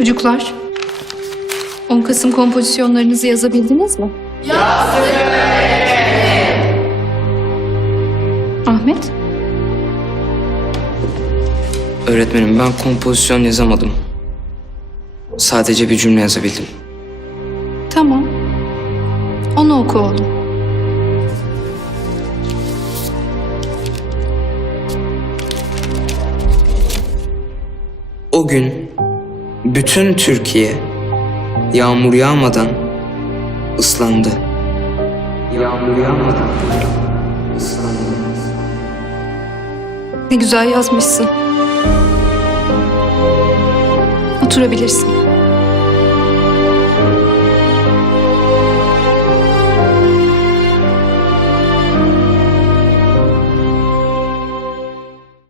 Çocuklar, 10 Kasım kompozisyonlarınızı yazabildiniz mi? Yazdık Ahmet? Öğretmenim ben kompozisyon yazamadım. Sadece bir cümle yazabildim. Tamam. Onu oku oğlum. O gün bütün Türkiye yağmur yağmadan ıslandı. Yağmur yağmadan ıslandı. Ne güzel yazmışsın. Oturabilirsin.